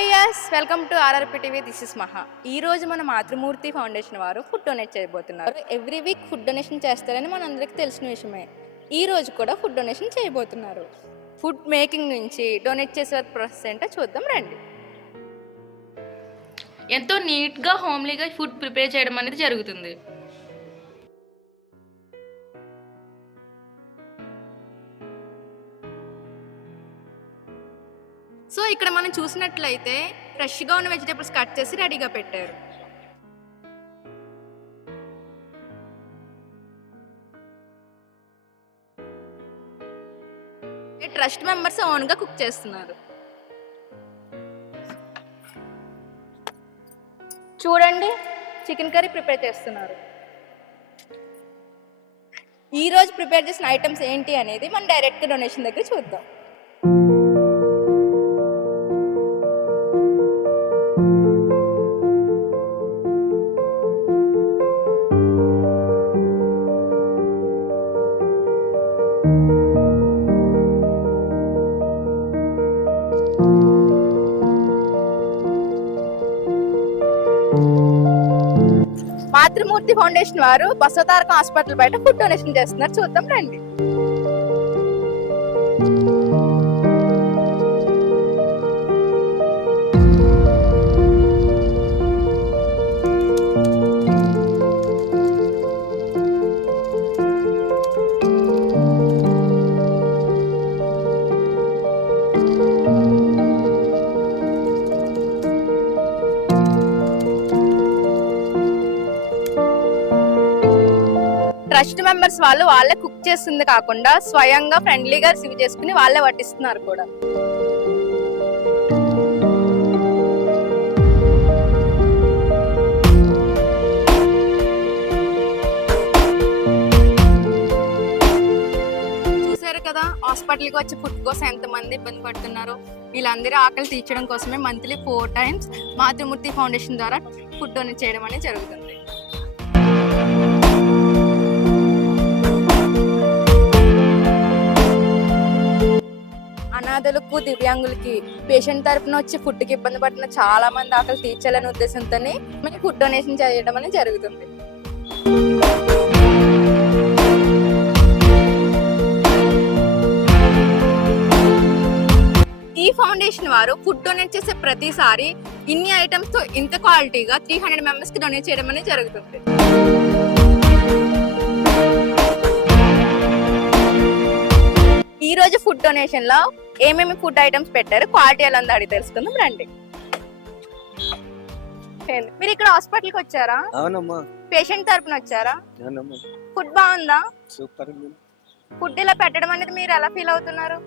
Hi yes welcome to RRP TV. This is Maha. ఈరోజు మన Matrumurthy foundation వారు ఫుడ్ డొనేట్ చేయబోతున్నారు. ఎవ్రీ వీక్ ఫుడ్ డొనేషన్ చేస్తారని మనందరికీ తెలిసిన విషయమే. ఈ రోజు కూడా ఫుడ్ డొనేషన్ చేయబోతున్నారు. ఫుడ్ మేకింగ్ నుంచి డొనేట్ చేసే ప్రాసెస్ ఏంటో చూద్దాం రండి. ఎంతో నీట్గా హోమ్లీగా ఫుడ్ ప్రిపేర్ చేయడం అనేది జరుగుతుంది. సో ఇక్కడ మనం చూసినట్లయితే ఫ్రెష్గా ఉన్న వెజిటేబుల్స్ కట్ చేసి రెడీగా పెట్టారు. ట్రస్ట్ మెంబర్స్ ఓన్గా కుక్ చేస్తున్నారు. చూడండి, చికెన్ కర్రీ ప్రిపేర్ చేస్తున్నారు. ఈ రోజు ప్రిపేర్ చేసిన ఐటమ్స్ ఏంటి అనేది మనం డైరెక్ట్ డొనేషన్ దగ్గర చూద్దాం. మాతృమూర్తి ఫౌండేషన్ వారు బసవతారకం హాస్పిటల్ బయట ఫుడ్ డొనేషన్ చేస్తున్నారు. చూద్దాం రండి. ట్రస్ట్ మెంబర్స్ వాళ్ళే కుక్ చేస్తుంది కాకుండా స్వయంగా ఫ్రెండ్లీగా రిసీవ్ చేసుకుని వాళ్ళే వడ్డిస్తున్నారు కూడా. చూసారు కదా, హాస్పిటల్కి వచ్చి ఫుడ్ కోసం ఎంతమంది ఇబ్బంది పడుతున్నారు. వీళ్ళందరూ ఆకలి తీర్చడం కోసమే మంత్లీ 4 times మాతృమూర్తి ఫౌండేషన్ ద్వారా ఫుడ్ డొనేట్ చేయడం అనేది జరుగుతుంది. అనాథులకు, దివ్యాంగులకి పేషెంట్ తరఫున వచ్చి ఫుడ్కి ఇబ్బంది పడిన చాలా మంది ఆకలి తీర్చాలనే ఉద్దేశంతోనే మనకి ఫుడ్ డొనేషన్ చేయడం అనేది జరుగుతుంది. ఈ ఫౌండేషన్ వారు ఫుడ్ డొనేట్ చేసే ప్రతిసారి ఇన్ని ఐటమ్స్ తో ఇంత క్వాలిటీగా 300 మెంబర్స్ కి డొనేట్ చేయడం అనేది జరుగుతుంది. ఈ రోజు ఫుడ్ డొనేషన్ లో ఏమేమి ఫుడ్ ఐటమ్స్ పెట్టారు, క్వాలిటీ ఎలా ఉందో అడిగి తెలుసుకుందాం రండి. మీరు ఇక్కడ హాస్పిటల్ కి వచ్చారా? అవునమ్మా. పేషెంట్ తరపున వచ్చారా? అవునమ్మా. ఫుడ్ బాగుందా? సూపర్. ఫుడ్ ఇలా పెట్టడం అనేది మీరు ఎలా ఫీల్ అవుతున్నారు?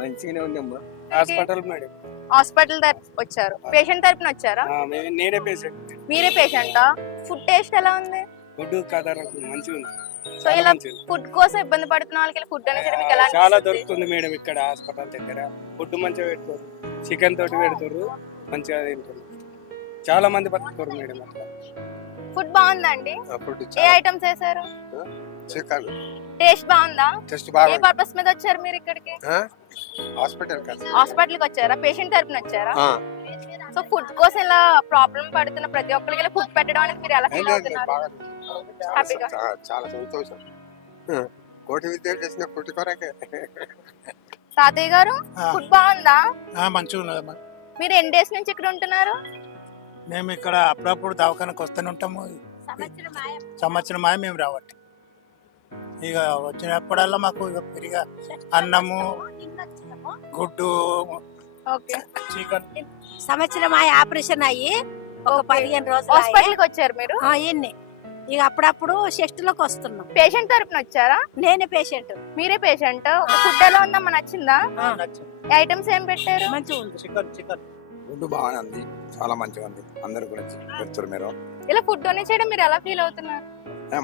మంచిగానే ఉందమ్మా. Hospital madam. హాస్పిటల్ తరపున వచ్చారు, పేషెంట్ తరపున వచ్చారా? నేనే పేషెంట్. మీరే పేషెంటా? ఫుడ్ టేస్ట్ ఎలా ఉంది? ఫుడ్ మంచిగా ఉంది. సో ఇలా ఫుడ్ కోసం ఇబ్బంది పడుతున్న వాళ్ళకి ఫుడ్ అనేది మీకు ఎలా చాలా దొరుకుతుంది మేడం ఇక్కడ హాస్పిటల్ దగ్గర. ఫుడ్ మంచిగా పెడతారు, చికెన్ తోటి పెడతారు, మంచిగా తింటారు. చాలా మంది బతుకుతారు మేడం అట్లా. ఫుడ్ బాగుందండి? ఏ ఐటమ్స్ వేసారు? చికెన్. టేస్ట్ బాగుందా? టేస్ట్ బాగుంది. ఏ పర్పస్ మీద వచ్చారు మీరు ఇక్కడికి? హాస్పిటల్ కి వచ్చారా? పేషెంట్ తరపున వచ్చారా? సో ఫుడ్ కోసం ఇలా ప్రాబ్లం పడుతున్న ప్రతి ఒక్కరికి ఫుడ్ పెట్టడం అనేది మీరు ఎలా ఫీల్ అవుతున్నారు? చాలా సంతోషం. కోటి విద్యలు చేసిన కోటి కొరకే. తాతయ్య గారు, ఫుడ్ బాగుందా? మంచిగా ఉన్నదమ్మా. మీరు ఎన్ని డేస్ నుంచి ఇక్కడ ఉంటున్నారు? మేము ఇక్కడ అప్పుడప్పుడు దవాఖానకు వస్తూనే ఉంటాము. సంవత్సరం మేము రావట్లేదు. ఇక వచ్చినప్పుడల్లా మాకు ఇక పెరిగా అన్నము, గుడ్డు, చికెన్. సంవత్సరం ఆపరేషన్ అయ్యి ఒక 15 రోజులు హాస్పిటల్కి వచ్చారు మీరు? ఇన్ని ఇక అప్పుడప్పుడు షెస్ట్లోకి వస్తున్నాం. పేషెంట్ తరపున వచ్చారా? నేనే పేషెంట్. మీరే పేషెంట్. ఫుడ్ ఎలా ఉందమ్మా, నచ్చిందా? ఐటమ్స్ ఏం పెట్టారు? మంచిగా ఉంది. చికెన్ ఫుడ్ బాగానే ఉంది, చాలా మంచిగా ఉంది. అందరు కూడా పెడతారు. మీరు ఇలా ఫుడ్ డొనేట్ చేయడం మీరు ఎలా ఫీల్ అవుతున్నారు?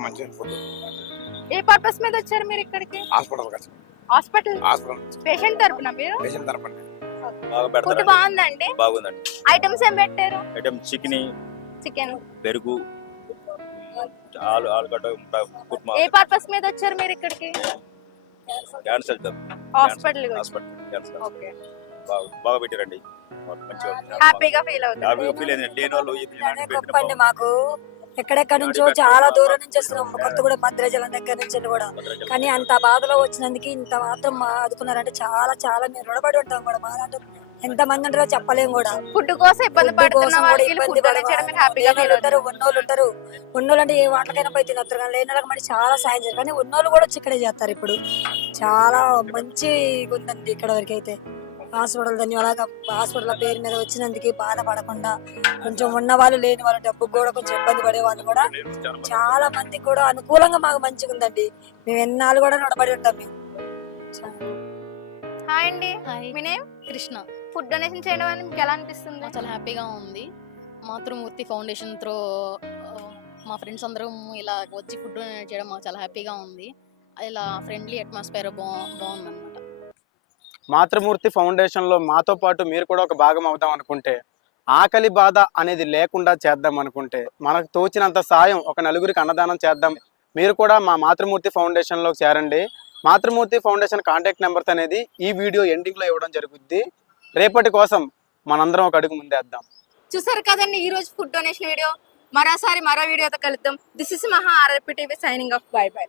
మంచిగా ఫుడ్. ఏ పర్పస్ మీద వచ్చారు మీరు ఇక్కడికి? హాస్పిటల్ పేషెంట్ తరపున మీరు? పేషెంట్ తరపున. ఫుడ్ బాగుందండి? బాగుందండి. ఐటమ్స్ ఏం పెట్టారు? చికెన్, పెరుగు, ఆలుగడ్డ. ఏ పర్పస్ మీద వచ్చారు మీరు ఇక్కడికి? Cancer hospital. బాగా పెట్టారండి. మంచిగా హ్యాపీగా ఫీల్ అవుతుంది. హ్యాపీగా ఫీల్ అయింది. లేని వాళ్ళు అదే గొప్ప అండి మాకు. ఎక్కడెక్కడ నుంచో చాలా దూరం నుంచి వస్తున్నాం, కొత్తగూడెం భద్రాచలం దగ్గర నుంచి కూడా. కానీ అంత బాధలో వచ్చినందుకు ఇంత మాత్రం మా ఆదుకున్నారంటే చాలా చాలా మేము రుణపడి ఉంటాం కూడా. మా దాంట్లో ఎంత మంది ఉంటారో చెప్పలేం కూడా. ఫుడ్ కోసం ఇబ్బంది ఫుడ్ పడుతున్న కోసం కూడా వాళ్ళకి ఇబ్బంది ఫుడ్ డొనేట్ చేయడం మీరు హ్యాపీగా లేని ఫీల్ వాళ్ళు ఉంటారు, అవుతారు. ఉన్నోళ్ళు ఉంటారు. ఉన్నోళ్ళు అంటే ఏ వాటికైనా పోయి తినొస్తారు, కానీ లేని వాళ్ళకి మరి చాలా సాయం చేస్తారు. కానీ ఉన్నోళ్ళు కూడా వచ్చి ఇక్కడే చేస్తారు. ఇప్పుడు చాలా మంచి ఉందండి ఇక్కడ వరకు అయితే. హాస్పిటల్ ధన్యవాదాలు. హాస్పిటల్ పేరు మీద వచ్చినందుకు బాధపడకుండా కొంచెం ఉన్న వాళ్ళు లేని వాళ్ళు డబ్బు కూడా కొంచెం ఇబ్బంది పడే వాళ్ళు కూడా చాలా మంది కూడా అనుకూలంగా మాకు మంచిగా ఉందండి. మేము ఎన్నాళ్ళు కూడా రుణపడి ఉంటాం మేము. హాయ్ అండి, హాయ్, మీ నేమ్? కృష్ణ. ఫుడ్ డొనేషన్ చేయడం అని మీకు ఎలా అనిపిస్తుంది? నాకు చాలా హ్యాపీగా ఉంది. మాతృమూర్తి ఫౌండేషన్ త్రో మా ఫ్రెండ్స్ అందరం ఇలా వచ్చి ఫుడ్ డొనేట్ చేయడం మాకు చాలా హ్యాపీగా ఉంది. ఇలా ఫ్రెండ్లీ అట్మాస్ఫియర్ బాగుందన్నమాట. మాతృమూర్తి ఫౌండేషన్లో మాతో పాటు మీరు కూడా ఒక భాగం అవుదాం అనుకుంటే, ఆకలి బాధ అనేది లేకుండా చేద్దాం అనుకుంటే, మనకు తోచినంత సాయం ఒక నలుగురికి అన్నదానం చేద్దాం. మీరు కూడా మా మాతృమూర్తి ఫౌండేషన్లోకి చేరండి. మాతృమూర్తి ఫౌండేషన్ కాంటాక్ట్ నెంబర్స్ అనేది ఈ వీడియో ఎండింగ్లో ఇవ్వడం జరుగుద్ది. రేపటి కోసం మనందరం ఒక అడుగు ముందేద్దాం. చూసారు కదండి ఈ రోజు ఫుడ్ డొనేషన్ వీడియో. మరోసారి మరో వీడియోతో కలుద్దాం. దిస్ ఇస్ మహా RRP TV signing off. By by.